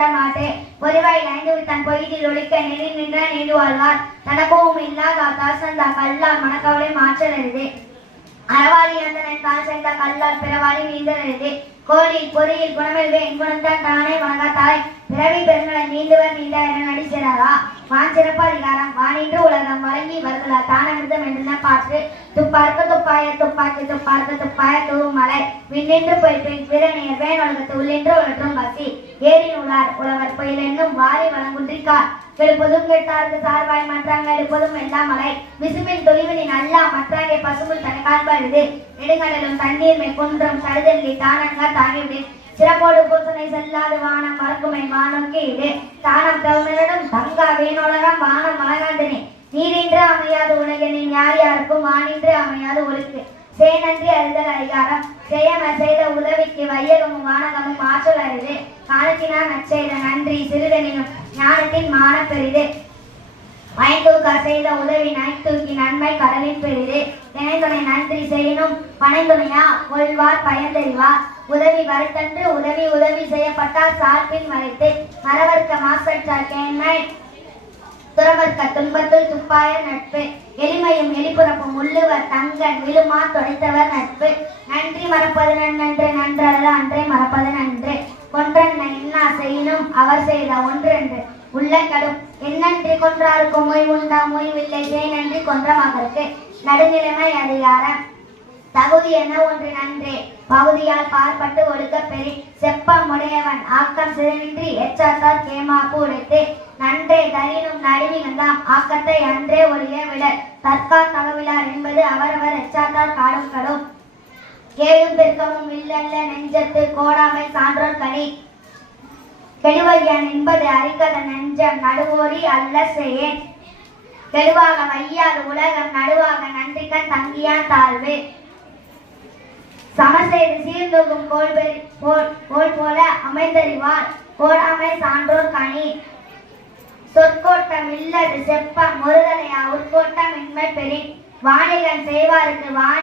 மாட்டே ஒருவாயில் ஐந்து தன் பொய்தில் ஒழிக்க நெறி நின்ற நீண்டு வாழ்வார் தனக்கும் இல்லாத தாசந்தா கல்லால் மனக்கவலை மாற்றலருது அறவாளி அந்தனன் தான் சேர்ந்த கல்லால் பிறவாளி நீந்தலருது கோழில் பொறியில் குணமில்வே என் குணத்தான் தானே வணங்காத்தாய் பிறவி பெருங்களை நீண்டுவர் நீண்ட என நடிச்சிறாரா வான் சிறப்பு அதிகாரம் வானின்று உலகம் வழங்கி வருதலா தானமிர்தம் என்று பார்த்து துப்பார்க்க துப்பாய துப்பாக்கி துப்பார்க்க துப்பாய தூவும் மலை விண்ணின்று பொய்ப்பின் பிறநீர் வேன் உலகத்து உள்ளின்று உலற்றும் பசி ஏறி உளார் உழவர் பொயில் என்னும் வாரி வழங்குன்றிக்கார் எழுப்பதும் கேட்டார்க்கு சார்பாய் மற்றாங்க எழுப்பதும் எல்லாம் மலை விசும்பின் தொழிவினின் அல்லா மற்றாங்கே பசுமுள் தனி காண்பழுது நெடுங்கடலும் தண்ணீர் மேல் குன்றும் சடுதல்லி தானங்க தாங்கிவிடு சிறப்போடு பூசனை செல்லாது வானம் மறக்குமை வானோக்கே இடு தானம் தவனிடம் தங்கா வீணுலகம் வானம் மலகாந்தனே நீரின்று அமையாது உலகனின் யார் யாருக்கும் வானின்று அமையாது ஒழுக்கு சேனன்றி அறிதல் அதிகாரம் செய்யம செய்த உதவிக்கு வையகமும் வானகமும் ஆற்றல் அறிது காலத்தினால் நற்செய்த நன்றி சிறிதனினும் ஞானத்தின் மான பெரிது ஐந்தூக்கா செய்த உதவி நைத்தூக்கி நன்மை கடலின் பெரிது தினைத்துணை நன்றி செய்யணும் பனைந்துணையா கொள்வார் பயந்தறிவார் உதவி வருத்தன்று உதவி உதவி செய்யப்பட்டால் சார்பின் மறைத்து மறவர்க்க மாசற்றார் கேண்மை துறவர்க்க துன்பத்துள் துப்பாய நட்பு எளிமையும் எளிப்புறப்பும் உள்ளுவர் தங்கன் விழுமா தொடைத்தவர் நட்பு நன்றி மறப்பது நன்று நன்றல்ல அன்றே மறப்பது நன்று கொன்றன்ன இன்னா செய்யினும் அவர் செய்த ஒன்றென்று உள்ள கடும் என்னன்றி கொன்றாருக்கும் மொய்வுண்டா மொய்வில்லை செய் நன்றி கொன்ற மகருக்கு நடுநிலைமை அதிகாரம் தகுதி என்ன ஒன்று நன்றே பகுதியால் பார்ப்பட்டு ஒடுக்க பெரி செப்பம் உடையவன் ஆக்கம் சிறனின்றி எச்சாத்தார் கேமாப்பு உடைத்து நன்றே தரினும் நடுவிகந்தாம் ஆக்கத்தை அன்றே ஒழிய விட தற்கா தகவிலார் என்பது அவரவர் எச்சாத்தார் காடும் கடும் கேளும் பெருக்கமும் இல்லல்ல நெஞ்சத்து கோடாமை சான்றோர் கனி கெடுவல்யான் என்பது அறிக்கத நெஞ்சம் நடுவோரி அல்ல செய்யேன் கெடுவாக வையாது உலகம் நடுவாக நன்றிக்கண் தங்கியான் தாழ்வு சமசெய்து சீர்தூக்கும் கோல் போல அமைந்தறிவார் கோடாமை சான்றோர் கனி சொற்கோட்டம் இல்லது செப்பம் ஒருதலையா உட்கோட்டம் இன்மை பெரி வாணிகன் செய்வாருக்கு